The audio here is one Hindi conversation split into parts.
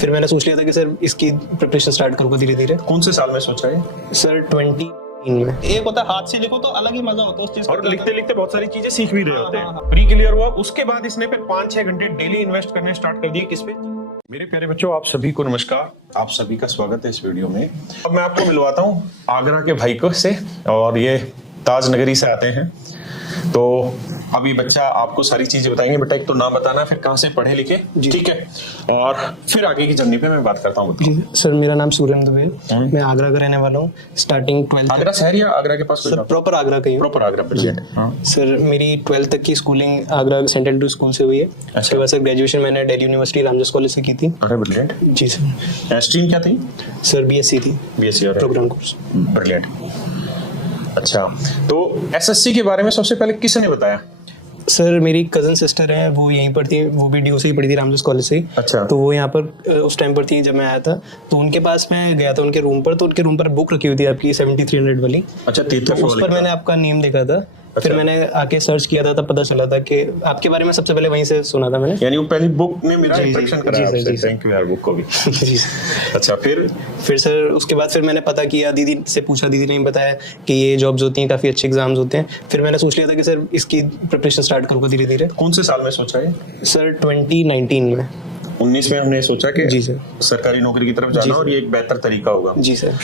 फिर मैंने सोच लिया था कि सर इसकी प्रिपरेशन स्टार्ट करूंगा धीरे धीरे। कौन से साल में सोचा है? सर 20 में। एक होता है हाथ से लिखो तो अलग ही मजा होता है उस चीज और लिखते लिखते बहुत सारी चीजें सीख भी रहे होते हैं। प्री क्लियर हुआ, उसके बाद इसने फिर 5-6 घंटे डेली इन्वेस्ट करने स्टार्ट कर दिए। किस पे? मेरे प्यारे बच्चों, आप सभी को नमस्कार, आप सभी का स्वागत है इस वीडियो में। अब मैं आपको मिलवाता हूँ आगरा के भाई को से, और ये ताज नगरी से आते हैं। तो अब ये बच्चा आपको सारी चीजें बताएंगे। बेटा एक तो नाम बताना, फिर कहाँ से पढ़े लिखे, ठीक है, और फिर आगे की जर्नी पे मैं बात करता हूँ। जी सर, मेरा नाम सूर्यम दुबे, मैं आगरा का रहने वाला हूँ। स्टार्टिंग 12th आगरा शहर या आगरा के पास? सर प्रॉपर आगरा का ही हूँ। Proper Agra, brilliant. सर मेरी 12th तक की स्कूलिंग आगरा सेंट्रल स्कूल से हुई है। उसके बाद सर ग्रेजुएशन मैंने दिल्ली यूनिवर्सिटी रामजस कॉलेज से की थी। अरे ब्रिलियंट। जी सर। स्ट्रीम क्या थी? सर बीएससी थी, बीएससी और प्रोग्राम कोर्स। ब्रिलियंट। अच्छा, तो एसएससी के बारे में सबसे पहले किसने बताया? सर मेरी कजन सिस्टर है, वो यहीं पर थी, वो भी डीयू से ही पढ़ी थी, रामजस कॉलेज से ही। अच्छा। तो वो यहाँ पर उस टाइम पर थी जब मैं आया था। तो उनके पास मैं गया था उनके रूम पर, तो उनके रूम पर बुक रखी हुई थी आपकी 7300 वाली। अच्छा, तो उस पर मैंने आपका नेम देखा था। फिर मैंने आके सर्च किया था, तब पता चला था कि आपके बारे में सबसे पहले वहीं से सुना था मैंने। यानी वो पहली बुक ने मेरा इंट्रोडक्शन कराया आपसे। जी थैंक यू यार, बुक को भी। जी। अच्छा, फिर सर उसके बाद फिर मैंने पता किया, दीदी से पूछा, दीदी ने बताया कि ये जॉब्स होती हैं, काफ़ी अच्छे एग्जाम्स होते हैं। फिर मैंने सोच लिया था कि सर इसकी प्रिपरेशन स्टार्ट करूँगा धीरे धीरे। कौन से साल में सोचा है? सर 2019 में। 19 में हमने सोचा कि जी सर, सरकारी नौकरी की तरफ जाना और ये एक बेहतर तरीका होगा। जी सर।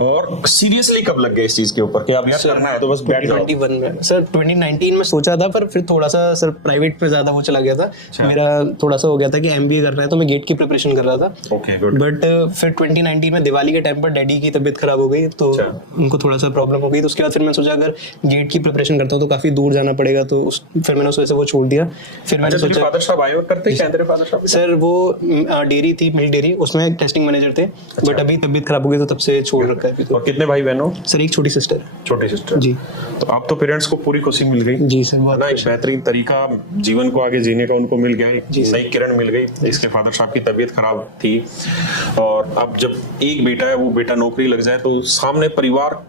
और सीरियसली कब लग गए इस चीज के ऊपर कि अब यार करना है तो बस बैठ जाओ? 2021 में सर, 2019 में सोचा था, पर फिर थोड़ा सा सर प्राइवेट पे ज्यादा वो चला गया था। मेरा थोड़ा सा हो गया था कि एमबीए कर रहा है, तो मैं गेट की प्रिपरेशन कर रहा था। Okay, good. बट फिर 2019 में दिवाली के टाइम पर डैडी की तबीयत खराब हो गई, तो उनको थोड़ा सा प्रॉब्लम हो गई। तो उसके बाद फिर मैं सोचा अगर गेट की प्रिपरेशन करता हूँ तो काफी दूर जाना पड़ेगा, तो फिर मैंने उस वजह से वो छोड़ दिया। फिर मैंने सोचा फादर साहब आए करते हैं, तेरे फादर साहब? सर वो डेयरी थी, मिल्क डेयरी, उसमें टेस्टिंग मैनेजर थे। बट अभी तबीयत खराब हो गई तो तब से छोड़ रखा है। और कितने भाई बहन हो? सर एक छोटी सिस्टर। छोटी सिस्टर जी। तो आप तो पेरेंट्स को पूरी खुशी मिल गई। जी सर, बहुत ना एक बेहतरीन तरीका जीवन को आगे जीने का उनको मिल गया, नई किरण मिल गई। इसके फादर साहब की तबीयत खराब थी, और अब जब एक बेटा है, वो बेटा नौकरी लग जाए तो सामने परिवार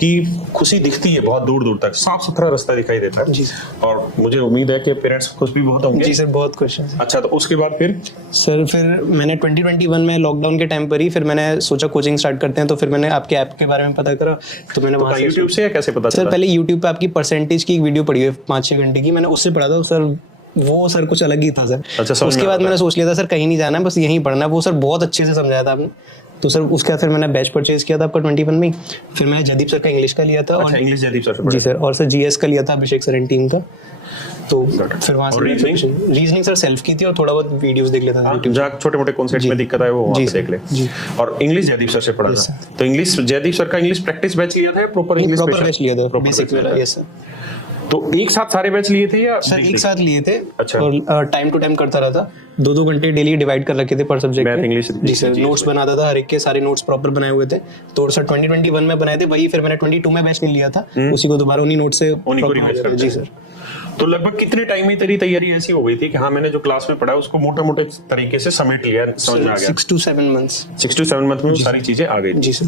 की खुशी दिखती है, बहुत दूर दूर तक साफ सुथरा रास्ता दिखाई देता है। जी। और मुझे उम्मीद है कि पेरेंट्स खुश भी बहुत होंगे। जी सर, बहुत खुश हैं। अच्छा, तो उसके बाद फिर? सर फिर मैंने 2021 में लॉकडाउन के टाइम पर ही फिर मैंने सोचा कोचिंग स्टार्ट करते हैं। तो फिर मैंने आपके ऐप के बारे में पता करा, तो मैंने वहाँ यूट्यूब से कैसे पता चला? सर पहले यूट्यूब पे आपकी परसेंटेज की एक वीडियो पड़ी है 5-6 घंटे की, मैंने उससे पढ़ा था। सर वो सर कुछ अलग ही था सर। अच्छा, उसके बाद मैंने सोच लिया था सर कहीं नहीं जाना है, बस यहीं पढ़ना है। वो सर बहुत अच्छे से समझाया था आपने। तो सर उसके बाद फिर मैंने बैच परचेज किया था आपका 21 में। फिर मैंने जयदीप सर का इंग्लिश का लिया था। अच्छा, इंग्लिश जयदीप सर से जी सर, और सर जीएस का लिया था अभिषेक सर एंड टीम का। तो फिर वहाँ से रीजनिंग सर सेल्फ की थी, और थोड़ा बहुत वीडियोस देख लेता था। जहाँ छोटे मोटे कॉन्सेप्ट्स में दिक्कत है वो वहाँ पे देख ले। और इंग्लिश जयदीप सर से पढ़ा था। तो इंग्लिश जयदीप सर का इंग्लिश प्रैक्टिस बैच लिया था या प्रॉपर इंग्लिश बैच लिया था? बेसिक वाला। Yes sir. तो एक साथ सारे बैच लिए थे या? सर एक साथ लिए थे। अच्छा। और टाइम टू टाइम करता रहा था। 2-2 घंटे डेली डिवाइड कर रखे थे पर सब्जेक्ट मैथ इंग्लिश। जी सर, नोट्स बनाता था, हर एक के सारे नोट्स प्रॉपर बनाए हुए थे। तो सर 2021 में बनाए थे वही, फिर मैंने 22 में बैच नहीं लिया था, उसी को दोबारा उन्हीं नोट से। जी सर। तो लगभग कितने टाइम में तेरी तैयारी ऐसी हो गई थी कि हाँ मैंने जो क्लास में पढ़ा उसको मोटे मोटे तरीके से समेट लिया, समझ में आ गया? 6 to 7 मंथ्स। 6 to 7 मंथ में वो सारी चीजें आ गई? जी सर।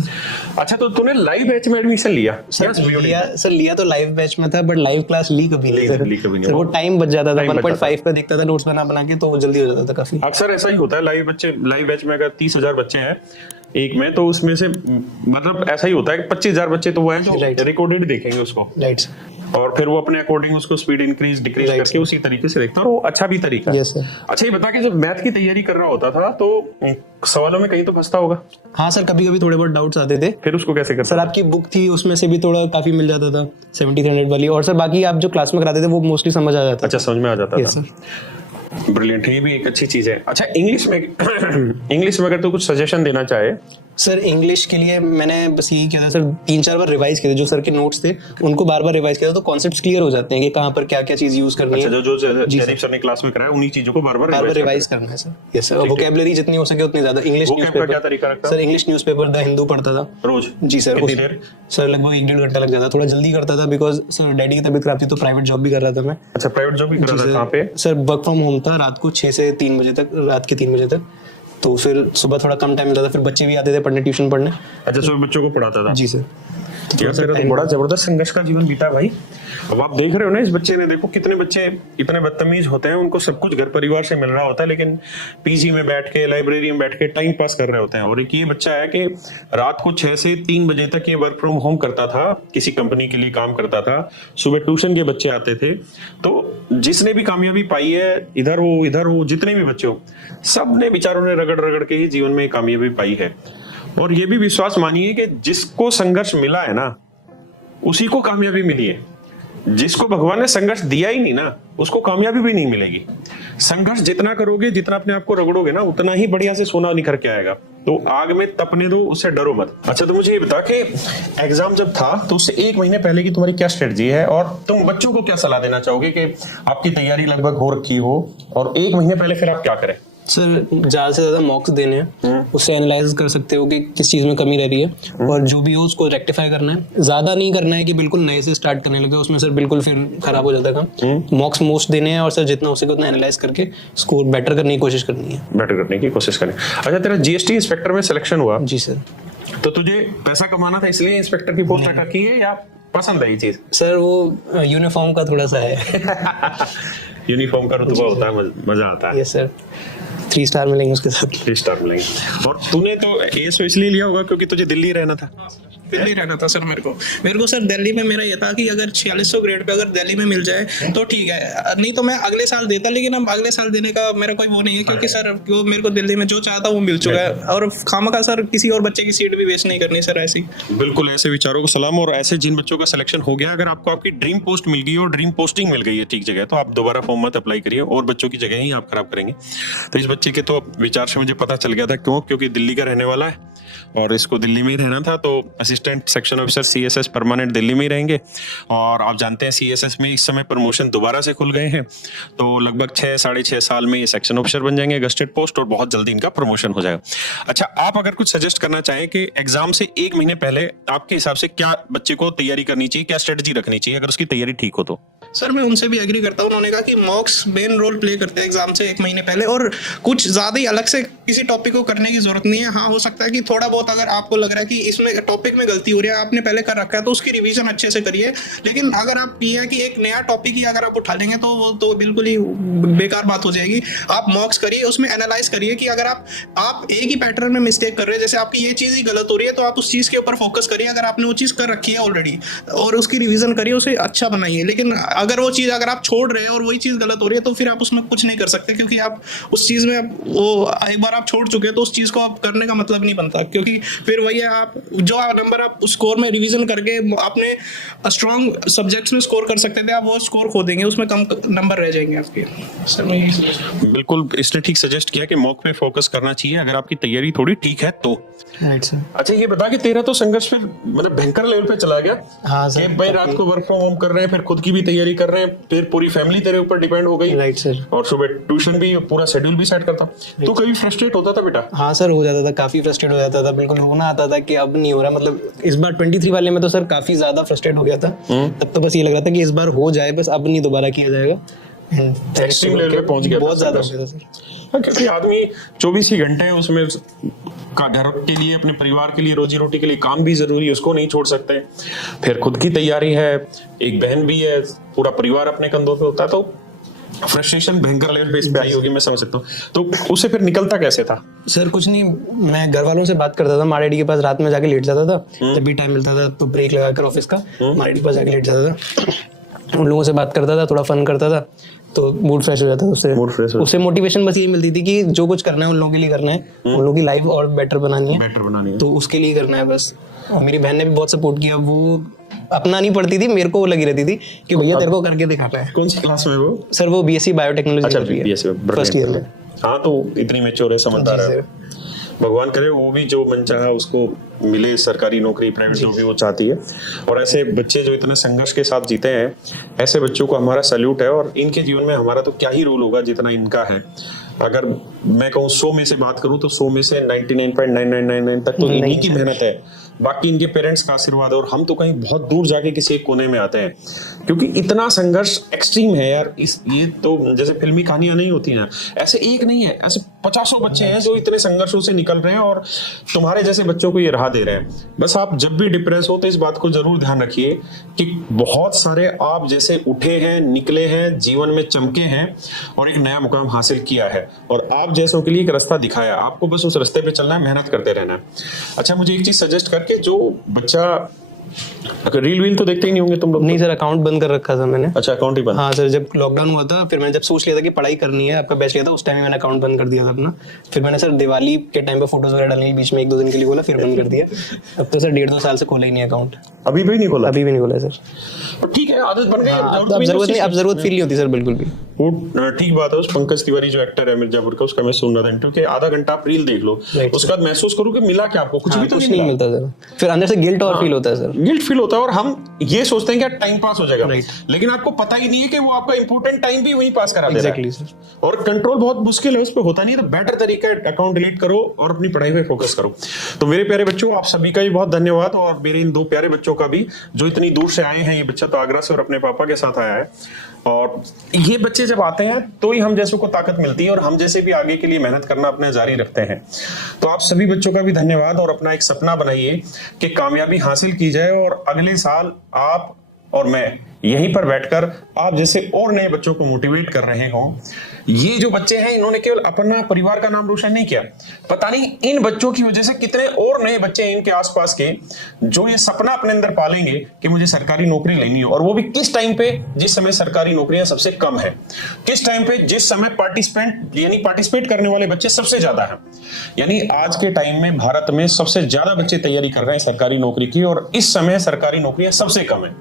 अच्छा, तो तूने लाइव बैच में एडमिशन लिया? सर लिया तो लाइव बैच में था, बट लाइव क्लास ली कभी नहीं सर। वो टाइम बच जाता था, 1.5 पे देखता था नोट्स बना के, तो जल्दी हो जाता था काफी। अक्सर ऐसा ही होता है लाइव बैच में। अगर 30,000 बच्चे हैं एक में, तो उसमें से मतलब ऐसा ही होता है कि 25,000 बच्चे तो वो हैं जो रिकॉर्डेड देखेंगे उसको, राइट, और फिर वो अपने अकॉर्डिंग उसको स्पीड इंक्रीज डिक्रीज करके उसी तरीके से देखता है, और वो अच्छा भी तरीका है। Yes sir. अच्छा, ये बता कि जब मैथ की तैयारी कर रहा होता था तो सवालों में कहीं तो फंसता होगा? हाँ सर, कभी कभी थोड़े बहुत डाउट्स आते थे। फिर उसको कैसे करता? सर आपकी बुक थी, उसमें से भी थोड़ा काफी मिल जाता था 7300 वाली, और सर बाकी आप जो क्लास में कराते थे वो मोस्टली समझ आ जाता। अच्छा, समझ में आ जाता था। सर ब्रिलियंट, ये भी एक अच्छी चीज है। अच्छा, इंग्लिश में अगर तो कुछ सजेशन देना चाहे? सर इंग्लिश के लिए मैंने बस यही किया था सर, 3-4 बार रिवाइज किया था, जो सर के नोट्स थे उनको बार बार रिवाइज किया था, तो कॉन्सेप्ट्स क्लियर हो जाते हैं कि कहाँ पर क्या क्या चीज यूज करनी है। अच्छा, जो जयदीप सर ने क्लास में कराया उन्हीं चीजों को बार बार रिवाइज करना है सर। यस सर, वोकैबुलरी जितनी हो सके उतनी ज्यादा। इंग्लिश न्यूज़पेपर क्या तरीका रखता? Sir English newspaper the Hindu पढ़ता था रोज। जी सर। सर लगभग 1-1.5 घंटा लग जाता, थोड़ा जल्दी करता था बिकॉज सर डैडी की तबीयत खराब थी, तो प्राइवेट जॉब भी कर रहा था मैं। अच्छा, प्राइवेट जॉब भी कर रहा था? कहाँ पे? सर वर्क फ्रॉम होम था, रात को 6 से 3 बजे तक, रात के 3 बजे तक। तो फिर सुबह थोड़ा कम टाइम मिलता था, फिर बच्चे भी आते थे पढ़ने, ट्यूशन पढ़ने। अच्छा, सुबह बच्चों को पढ़ाता था? जी सर। यार तेरा तो बड़ा जबरदस्त संघर्ष का जीवन बीता भाई। अब आप देख रहे हो ना, इस बच्चे ने, देखो कितने बच्चे इतने बदतमीज होते हैं, उनको सब कुछ घर परिवार से मिल रहा होता है, लेकिन पीजी में बैठ के, लाइब्रेरी में बैठ के टाइम पास कर रहे होते हैं। और एक ये बच्चा है कि रात को 6 से 3 बजे तक ये वर्क फ्रॉम होम करता था, किसी कंपनी के लिए काम करता था, सुबह ट्यूशन के बच्चे आते थे। तो जिसने भी कामयाबी पाई है, इधर हो जितने भी बच्चे हो, सब ने बेचारों ने रगड़ रगड़ के ही जीवन में कामयाबी पाई है। और ये भी विश्वास मानिए कि जिसको संघर्ष मिला है ना, उसी को कामयाबी मिली है। जिसको भगवान ने संघर्ष दिया ही नहीं ना, उसको कामयाबी भी नहीं मिलेगी। संघर्ष जितना करोगे, जितना अपने आप को रगड़ोगे ना, उतना ही बढ़िया से सोना निखर के आएगा। तो आग में तपने दो, उससे डरो मत। अच्छा, तो मुझे ये बता कि एग्जाम जब था तो उससे 1 महीने पहले की तुम्हारी क्या स्ट्रेटजी है, और तुम बच्चों को क्या सलाह देना चाहोगे कि आपकी तैयारी लगभग हो रखी हो और 1 महीने पहले फिर आप क्या करें? सर, ज़्यादा से ज़्यादा मॉक्स देने हैं, उससे एनालाइज कर सकते हो कि किस चीज़ में कमी रह रही है, और जो भी हो उसको रेक्टिफाई करना है। ज़्यादा नहीं करना है कि बिल्कुल नए से स्टार्ट करने लगे, उसमें सर बिल्कुल फिर खराब हो जाता है काम। मॉक्स मोस्ट देने हैं और सर जितना हो सके उतना एनालाइज करके स्कोर बेटर करने की कोशिश करनी है। बेटर करने की कोशिश करें। अच्छा, तेरा जीएसटी इंस्पेक्टर में सिलेक्शन हुआ? जी सर। तो तुझे पैसा कमाना था इसलिए इंस्पेक्टर की पोस्ट रखी है, या पसंद है ये चीज? सर वो यूनिफॉर्म का थोड़ा सा है। यूनिफॉर्म का रुतबा होता है, मजा आता है। यस सर, 3 स्टार मिलेंगे उसके साथ। 3 स्टार मिलेंगे। और तूने तो एएसओ इसलिए लिया होगा क्योंकि तुझे दिल्ली रहना था? दिल्ली रहना था सर मेरे को सर दिल्ली में मेरा ये था कि अगर 4600 ग्रेड पे अगर दिल्ली में मिल जाए तो ठीक है, नहीं तो मैं अगले साल देता, लेकिन अब अगले साल देने का मेरा कोई वो नहीं है, क्योंकि सर वो मेरे को दिल्ली में जो चाहता वो मिल चुका है, और खामखा सर किसी और बच्चे की सीट भी वेस्ट नहीं करनी सर ऐसी। बिल्कुल, ऐसे विचारों को सलाम। और ऐसे जिन बच्चों का सिलेक्शन हो गया, अगर आपको आपकी ड्रीम पोस्ट मिल गई और ड्रीम पोस्टिंग मिल गई है ठीक जगह, तो आप दोबारा फॉर्म मत अप्लाई करिए, और बच्चों की जगह ही आप खराब करेंगे। तो इस बच्चे के तो विचार से मुझे पता चल गया था क्यों, क्योंकि दिल्ली का रहने वाला है और इसको दिल्ली में ही रहना था। तो assistant section officer CSS permanent Delhi में ही रहेंगे। और आप जानते हैं सीएसएस में इस समय प्रमोशन दोबारा से खुल गए हैं, तो लगभग 6-6.5 साल में ये सेक्शन ऑफिसर बन जाएंगे, गस्टेड पोस्ट, और बहुत जल्दी इनका प्रमोशन हो जाएगा। अच्छा, आप अगर कुछ सजेस्ट करना चाहें कि एग्जाम से 1 महीने पहले आपके हिसाब से क्या बच्चे को तैयारी करनी चाहिए, क्या स्ट्रेटजी रखनी चाहिए अगर उसकी तैयारी ठीक हो तो? सर मैं उनसे भी एग्री करता हूँ, उन्होंने कहा कि मॉक्स मेन रोल प्ले करते हैं एग्जाम से 1 महीने पहले, और कुछ ज़्यादा ही अलग से किसी टॉपिक को करने की जरूरत नहीं है। हाँ, हो सकता है कि थोड़ा बहुत अगर आपको लग रहा है कि इसमें टॉपिक में गलती हो रही है, आपने पहले कर रखा है, तो उसकी रिवीजन अच्छे से करिए। लेकिन अगर आप ये है कि एक नया टॉपिक ही अगर आप उठा लेंगे तो वो तो बिल्कुल ही बेकार बात हो जाएगी। आप मॉक्स करिए, उसमें एनालाइज करिए कि अगर आप एक ही पैटर्न में मिस्टेक कर रहे हैं, जैसे आपकी ये चीज़ ही गलत हो रही है, तो आप उस चीज़ के ऊपर फोकस करिए। अगर आपने वो चीज़ कर रखी है ऑलरेडी, और उसकी रिवीजन करिए, उसे अच्छा बनाइए। लेकिन अगर वो चीज़ अगर आप छोड़ रहे हैं और वही चीज़ गलत हो रही है, तो फिर आप उसमें कुछ नहीं कर सकते, क्योंकि आप उस चीज़ में वो एक बार आप छोड़ चुके हैं, तो उस चीज़ को आप करने का मतलब नहीं बनता, क्योंकि फिर वही है, आप जो नंबर आप स्कोर में रिवीजन करके अपने स्ट्रॉन्ग सब्जेक्ट्स में स्कोर कर सकते थे, आप वो स्कोर खो देंगे, उसमें कम नंबर रह जाएंगे आपके। सर बिल्कुल, इसने ठीक सजेस्ट किया कि मॉक पे फोकस करना चाहिए अगर आपकी तैयारी थोड़ी ठीक है तो। Right sir. अच्छा, ये बता कि तेरा तो संघर्ष फिर मतलब भयंकर लेवल पे चला गया। हाँ सर, भाई रात को वर्क फ्रॉम होम कर रहे हैं, फिर खुद की भी तैयारी कर रहे हैं, फिर पूरी फैमिली तेरे ऊपर डिपेंड हो गई। Right sir. और सुबह ट्यूशन भी, पूरा शेड्यूल भी सेट करता। तो कभी फ्रस्ट्रेट होता था बेटा? हाँ सर, हो जाता था, काफी फ्रस्ट्रेट हो जाता था, बिल्कुल रोना आता था कि अब नहीं हो रहा। मतलब इस बार 23 वाले में तो सर काफी ज्यादा फ्रस्ट्रेट हो गया था। तब तो बस ये लग रहा था कि इस बार हो जाए, बस अब नहीं दोबारा किया जाएगा। एक्सट्रीम लेवल पे पहुंच गया, बहुत ज्यादा हो गया था सर। हाँ, क्योंकि आदमी 24 ही घंटे हैं उसमें, का घर के लिए, अपने परिवार के लिए, रोजी रोटी के लिए काम भी जरूरी है, उसको नहीं छोड़ सकते। फिर खुद की तैयारी है, एक बहन भी है, पूरा परिवार अपने कंधों पे होता है, तो फ्रस्ट्रेशन भयंकर लेवल पे इस पे आई होगी, मैं समझ सकता हूँ। तो उसे फिर निकलता कैसे था? सर कुछ नहीं, मैं घर वालों से बात करता था, माँ डैडी के पास रात में जाके लेट जाता था। जब भी टाइम मिलता था तो ब्रेक लगाकर ऑफिस का माँ डैडी के पास जाके लेट जाता था, उन लोगों से बात करता था, थोड़ा फन करता था, तो मूड फ्रेश हो जाता था उससे मोटिवेशन बस यही मिलती थी कि जो कुछ करना है उन लोगों के लिए करना है, उन लोगों की लाइफ और बेटर बनानी है, तो उसके लिए करना है बस। और मेरी बहन ने भी बहुत सपोर्ट किया, वो अपना नहीं पढ़ती थी, मेरे को वो लगी रहती थी कि भैया तेरे को करके दिखाना है। कौन सी क्लास में वो? सर वो बीएससी बायोटेक्नोलॉजी। अच्छा, बीएससी फर्स्ट ईयर में। हाँ, तो इतनी मैच्योर है, समझदार है। भगवान करे वो भी जो मन चाहा उसको मिले, सरकारी नौकरी, प्राइवेट जो भी वो चाहती है। और ऐसे बच्चे जो इतने संघर्ष के साथ जीते हैं, ऐसे बच्चों को हमारा सैल्यूट है। और इनके जीवन में हमारा तो क्या ही रोल होगा जितना इनका है। अगर मैं कहूँ 100 में से बात करूँ तो 100 में से 99.9999 तक तो इन्हीं की मेहनत है, बाकी इनके पेरेंट्स का आशीर्वाद है। और हम तो कहीं बहुत दूर जाके किसी एक कोने में आते हैं, क्योंकि इतना संघर्ष एक्सट्रीम है यार। ये तो जैसे फिल्मी कहानियां नहीं होती हैं, ऐसे एक नहीं है, ऐसे 50 बच्चे हैं जो इतने संघर्षों से निकल रहे हैं और तुम्हारे जैसे बच्चों को ये राह दे रहे हैं। बस आप जब भी डिप्रेस हो तो इस बात को जरूर ध्यान रखिए कि बहुत सारे आप जैसे उठे हैं, निकले हैं, जीवन में चमके हैं और एक नया मुकाम हासिल किया है और आप जैसों के लिए एक रास्ता दिखाया। आपको बस उस रास्ते पे चलना है, मेहनत करते रहना है। अच्छा, मुझे एक चीज सजेस्ट करके, जो बच्चा अगर रील वील तो देखते ही नहीं होंगे तुम लोग? नहीं सर, अकाउंट बंद कर रखा था मैंने। अच्छा, अकाउंट ही बंद? हाँ सर, जब लॉकडाउन हुआ था फिर मैंने जब सोच लिया था कि पढ़ाई करनी है, आपका बैच लिया था, उस टाइम में मैंने अकाउंट बंद कर दिया था अपना। फिर मैंने सर दिवाली के टाइम पे फोटोज वगैरह डालने के बीच में 1-2 दिन के लिए खोला, फिर बंद कर दिया। अब तो सर 1.5-2 साल से खोला ही नहीं अकाउंट। अभी भी नहीं खोला? अभी भी नहीं खोला सर। ठीक है, आदत बन गई। अब जरूरत नहीं, अब जरूरत फील नहीं होती सर बिल्कुल भी। वो ठीक बात है। उस पंकज तिवारी जो एक्टर है मिर्जापुर का, उसका मैं सुन रहा था इंटरव्यू कि आधा घंटा आप रील देख लो, उसके बाद महसूस करो कि मिला क्या आपको? कुछ भी तो नहीं मिलता सर। फिर अंदर से गिल्ट और फील होता है सर। गिल्ट फील होता है और हम ये सोचते हैं कि टाइम पास हो जाएगा, लेकिन आपको पता ही नहीं है कि वो आपका इंपॉर्टेंट टाइम भी वहीं पास करा दे रहा है। और कंट्रोल बहुत मुश्किल है, उस पर होता नहीं है। तो बेटर तरीका है अकाउंट डिलीट करो और अपनी पढ़ाई पे फोकस करो। तो मेरे प्यारे बच्चों, आप सभी का भी बहुत धन्यवाद और मेरे इन 2 प्यारे बच्चों का भी, जो इतनी दूर से आए हैं। ये बच्चा तो आगरा से और अपने पापा के साथ आया है। और ये बच्चे जब आते हैं तो ही हम जैसों को ताकत मिलती है और हम जैसे भी आगे के लिए मेहनत करना अपने जारी रखते हैं। तो आप सभी बच्चों का भी धन्यवाद और अपना एक सपना बनाइए कि कामयाबी हासिल की जाए और अगले साल आप और मैं यहीं पर बैठकर आप जैसे और नए बच्चों को मोटिवेट कर रहे हो। ये जो बच्चे हैं, इन्होंने केवल अपना परिवार का नाम रोशन नहीं किया, पता नहीं इन बच्चों की वजह से कितने और नए बच्चे हैं इनके आसपास के, जो ये सपना अपने अंदर पालेंगे कि मुझे सरकारी नौकरी लेनी है। और वो भी किस टाइम पे? जिस समय सरकारी नौकरियां सबसे कम है। किस टाइम पे? जिस समय पार्टिसिपेट करने वाले बच्चे सबसे ज्यादा हैं। यानी आज के टाइम में भारत में सबसे ज्यादा बच्चे तैयारी कर रहे हैं सरकारी नौकरी की और इस समय सरकारी नौकरियां सबसे कम है।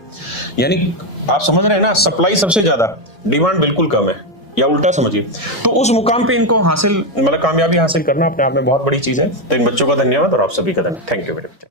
यानी आप समझ रहे हैं ना, सप्लाई सबसे ज्यादा, डिमांड बिल्कुल कम है, या उल्टा समझिए। तो उस मुकाम पे इनको हासिल, मतलब कामयाबी हासिल करना अपने आप में बहुत बड़ी चीज है। तो इन बच्चों का धन्यवाद और आप सभी का धन्यवाद। थैंक यू मेरे बच्चे।